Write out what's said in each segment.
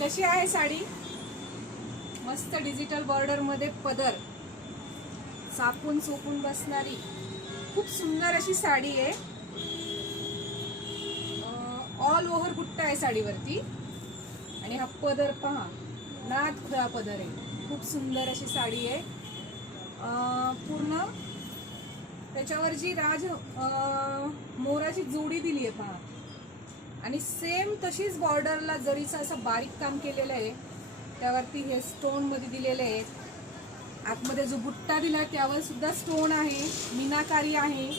कशी आहे साडी? मस्त डिजिटल बॉर्डर मध्ये पदर, चापून चोपून बसणारी खूप सुंदर अशी साडी आहे. ऑल ओव्हर बुट्टा आहे साडीवरती आणि हा पदर पहा, नाद खुळा पदर आहे. खूप सुंदर अशी साडी आहे. पूर्ण त्याच्यावर जी मोराची जोडी दिली आहे पहा, आणि सेम तशीच बॉर्डरला जरीचं असं बारीक काम केलेलं आहे. त्यावरती हे स्टोन मध्ये दिलेले आहे. आतमध्ये जो बुट्टा दिला त्यावर सुद्धा स्टोन आहे, मीनाकारी आहे.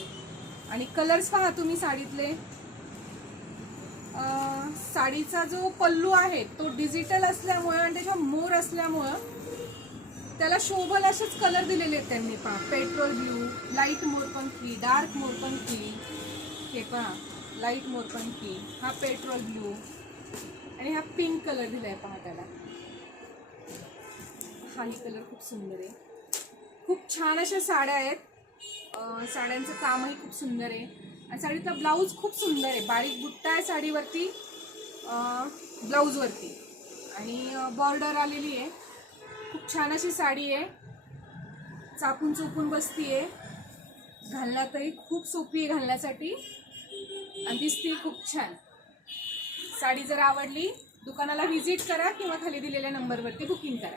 आणि कलर्स पहा तुम्ही साडीतले. साडीचा जो पल्लू आहे तो डिजिटल असल्यामुळे आणि त्याच्या मोर असल्यामुळे त्याला शोभल असेच कलर दिलेले आहेत त्यांनी. पहा, पेट्रोल ब्ल्यू, लाईट मोरपंखी, डार्क मोरपंखी, हे पहा लाईट मोरपंखी, हा पेट्रोल ब्ल्यू आणि हा पिंक कलर दिलाय पहा त्याला. हाही कलर खूप सुंदर आहे. खूप छान अशा साड्या आहेत. साड्यांचं कामही खूप सुंदर आहे आणि साडीचा ब्लाऊज खूप सुंदर आहे. बारीक बुट्टा आहे साडीवरती, ब्लाऊजवरती, आणि बॉर्डर आलेली आहे. खूप छान अशी साडी आहे. चापून चोपून बसतीये, घालण्यातही खूप सोपी आहे घालण्यासाठी आणि दिसते खूप छान. साडी जर आवडली दुकानाला व्हिजिट करा किंवा खाली दिलेल्या नंबरवरती बुकिंग करा.